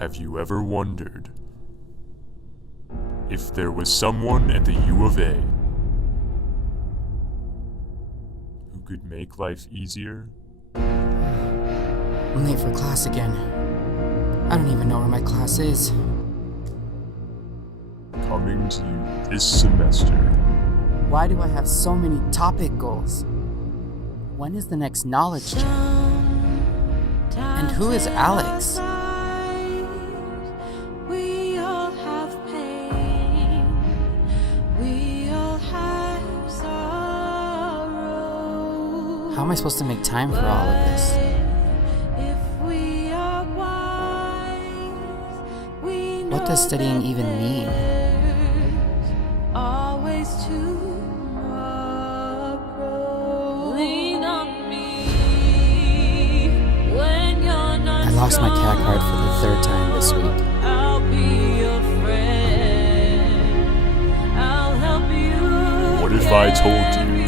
Have you ever wondered if there was someone at the U of A who could make life easier? I'm late for class again. I don't even know where my class is. Coming to you this semester. Why do I have so many topic goals? When is the next knowledge check? And who is Alex? How am I supposed to make time for all of this? What does studying even mean? I lost my CAD card for the third time this week. What if I told you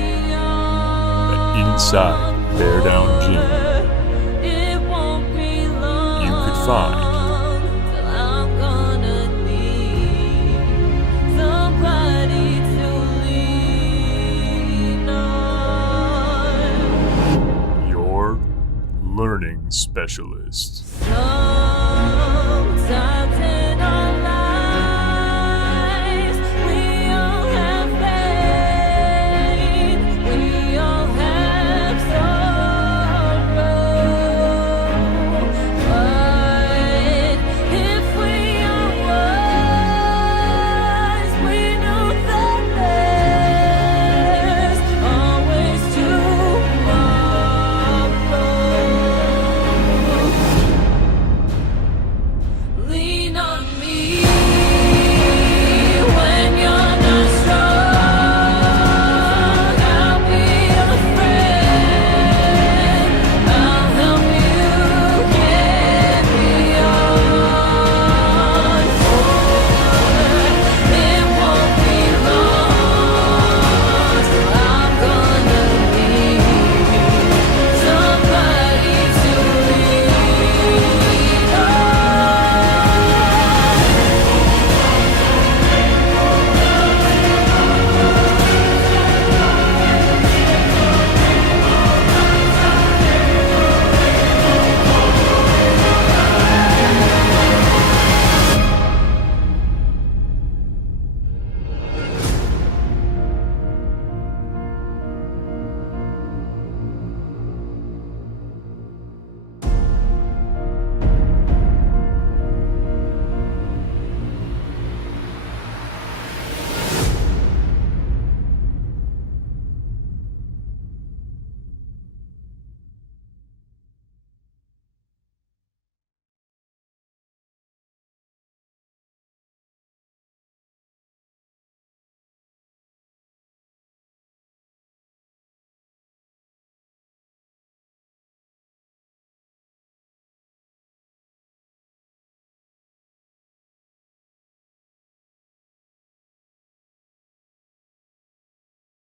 that inside Bear Down Gym you could find your learning specialist?